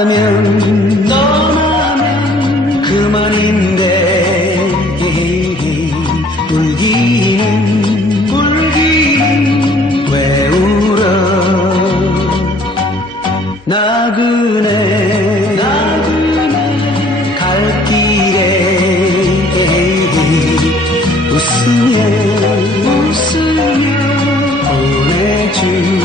떠나면 떠나면 그만인데. 울기는 울기는 왜 울어? 나그네. 나그네. 갈 길에. 웃으며 웃으며 보내주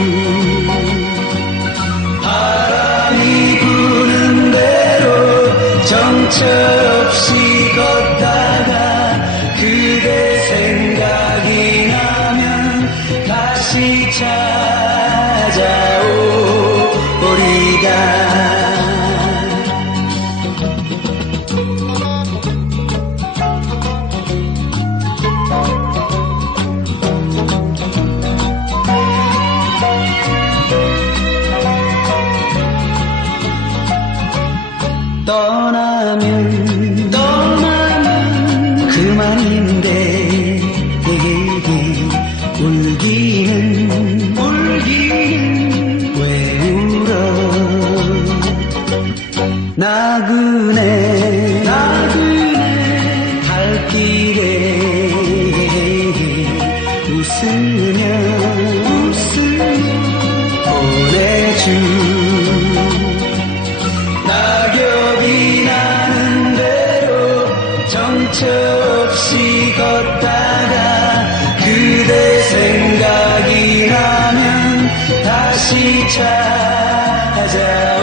떠나면 떠나면 그만인데 울기는 울기는 왜 울어? 나그네 나그네 갈 길에 웃으며 웃으며 보내주 정처 없이 걷다가 그대 생각이 나면 다시 찾아